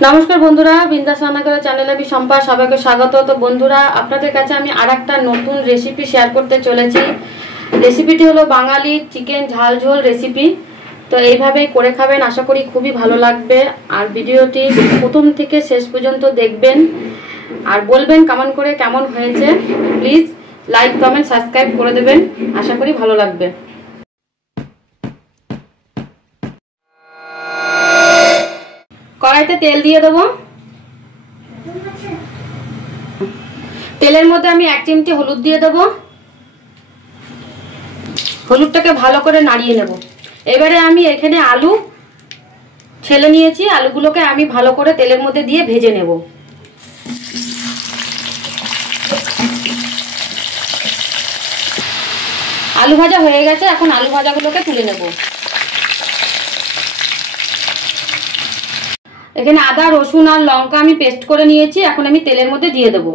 नमस्कार बंधुरा बिंदास रान्नाघर चैनेले आमि सम्पा सबाइके स्वागत। तो बंधुरा आपनादेर काछे आमि आरेकटा नतून रेसिपि शेयर करते चलेछि। रेसिपिटी हलो बांगाली चिकेन झाल झोल रेसिपि। तो এইভাবেই করে খাবেন, आशा करी खूबই ভালো লাগবে। আর ভিডিওটি প্রথম থেকে শেষ পর্যন্ত দেখবেন আর বলবেন কমেন্ট করে কেমন হয়েছে। প্লিজ লাইক কমেন্ট সাবস্ক্রাইব করে দেবেন, आशा करी ভালো লাগবে। কড়াইতে তেল দিয়ে দেব। তেলের মধ্যে আমি 1 চিমটি হলুদ দিয়ে দেব। হলুদটাকে ভালো করে নাড়িয়ে নেব। এবারে আমি এখানে আলু ছেলে নিয়েছি, আলুগুলোকে আমি ভালো করে তেলের মধ্যে দিয়ে ভেজে নেব। আলু ভাজা হয়ে গেছে, এখন আলু ভাজাগুলোকে তুলে নেব। এখানে আদা রসুন আর লঙ্কা আমি পেস্ট করে নিয়েছি, এখন আমি তেলের মধ্যে দিয়ে দেব।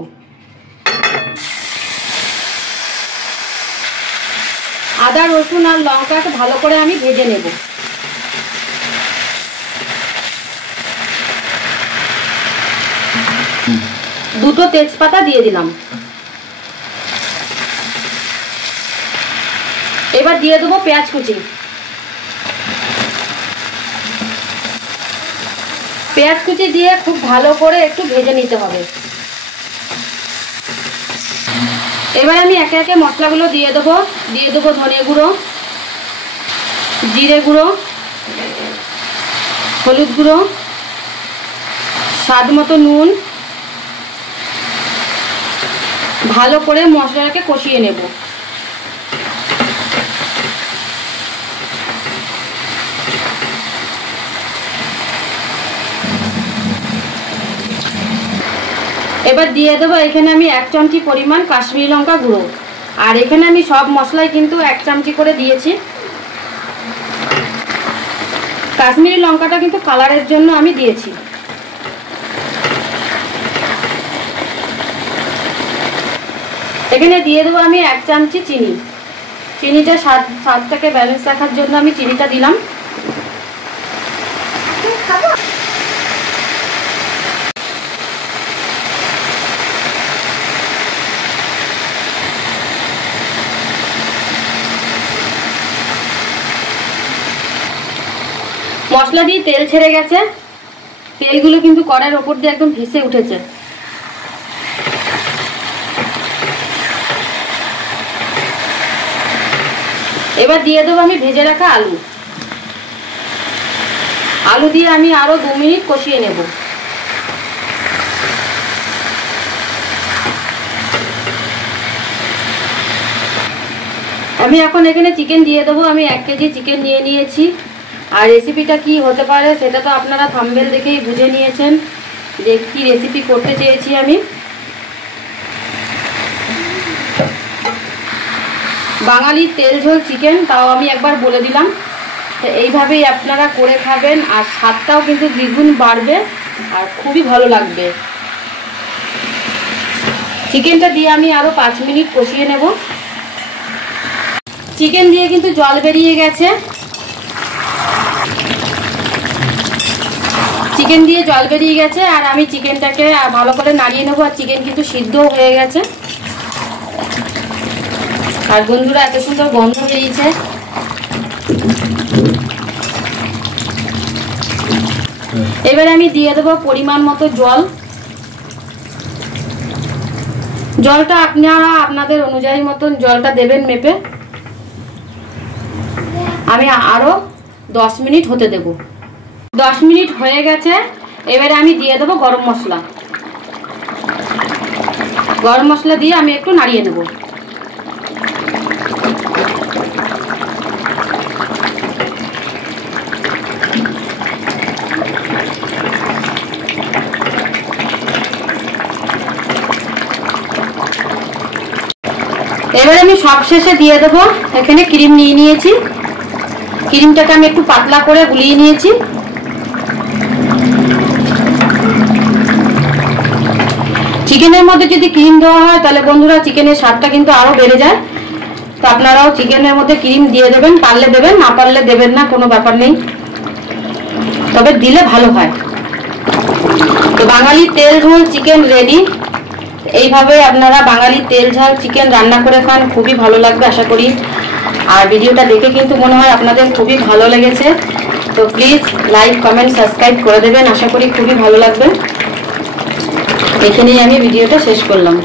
আদা রসুন আর লঙ্কাকে ভালো করে আমি ভেজে নেব। দুটো তেজপাতা দিয়ে দিলাম। এবার দিয়ে দেবো পেঁয়াজ কুচি। পেঁয়াজ কুচি দিয়ে খুব ভালো করে একটু ভেজে নিতে হবে। এবার আমি একে একে মশলাগুলো দিয়ে দেবো। দিয়ে দেবো ধনে গুঁড়ো, জিরে গুঁড়ো, হলুদ গুঁড়ো, স্বাদ মতো নুন। ভালো করে মশলাটাকে কষিয়ে নেব। এবার দিয়ে দেবো এখানে আমি 1 চামচি পরিমাণ কাশ্মীরি লঙ্কা গুঁড়ো। আর এখানে আমি সব মশলাই কিন্তু 1 চামচি করে দিয়েছি। কাশ্মীরি লঙ্কাটা কিন্তু কালারের জন্য আমি দিয়েছি। এখানে দিয়ে দেবো আমি 1 চামচি চিনি। চিনিটা স্বাদটাকে ব্যালেন্স রাখার জন্য আমি চিনিটা দিলাম। মশলা দিয়ে তেল ছেড়ে গেছে, তেলগুলো কিন্তু কড়াইয়ের ওপর দিয়ে একদম ভেসে উঠেছে। এবার দিয়ে দেবো আমি ভেজে রাখা আলু। আলু দিয়ে আমি আরো 2 মিনিট কষিয়ে নেব। আমি এখন এখানে চিকেন দিয়ে দেবো। আমি 1 কেজি চিকেন নিয়ে নিয়েছি। আর রেসিপিটা কি হতে পারে সেটা তো আপনারা থাম্বনেল দেখেই বুঝে নিয়েছেন যে কি রেসিপি করতে চেয়েছি আমি। বাঙালি তেল ঝোল চিকেন, তাও আমি একবার বলে দিলাম। তো এইভাবেই আপনারা করে খাবেন, আর স্বাদটাও কিন্তু দ্বিগুণ বাড়বে আর খুবই ভালো লাগবে। চিকেনটা দিয়ে আমি আরো 5 মিনিট কষিয়ে নেব। চিকেন দিয়ে কিন্তু জল বেরিয়ে গেছে। চিকেন দিয়ে জল বেরিয়ে গেছে আর আমি চিকেনটাকে ভালো করে নাড়িয়ে নেবো। আর চিকেন কিন্তু সিদ্ধ হয়ে গেছে। আর বন্ধুরা এত সুন্দর গন্ধ বেরিয়েছে। এবারে আমি দিয়ে দেবো পরিমাণ মতো জল। জলটা আপনারা আপনাদের অনুযায়ী মতন জলটা দেবেন মেপে। আমি আরো 10 মিনিট হতে দেব। 10 মিনিট হয়ে গেছে। এবারে আমি দিয়ে দেবো গরম মশলা। গরম মশলা দিয়ে আমি একটু নাড়িয়ে নেব। এবারে আমি সবশেষে দিয়ে দেবো এখানে ক্রিম নিয়ে নিয়েছি। ক্রিমটাকে আমি একটু পাতলা করে গুলিয়ে নিয়েছি। চিকেনের মধ্যে যদি ক্রিম দেওয়া হয় তাহলে বন্ধুরা চিকেনের স্বাদটা কিন্তু আরো বেড়ে যায়। তো আপনারাও চিকেনের মধ্যে ক্রিম দিয়ে দেবেন, পারলে দেবেন, না পারলে দেবেন না, কোনো ব্যাপার নেই, তবে দিলে ভালো হয়। তো বাঙালি তেল ঝোল চিকেন রেডি। এইভাবে আপনারা বাঙালি তেল ঝাল চিকেন রান্না করে খান, খুবই ভালো লাগবে আশা করি। আর ভিডিওটা দেখে কিন্তু মনে হয় আপনাদের খুবই ভালো লেগেছে। তো প্লিজ লাইক কমেন্ট সাবস্ক্রাইব করে দেবেন, আশা করি খুবই ভালো লাগবে। এখানেই আমি ভিডিওটা শেষ করলাম।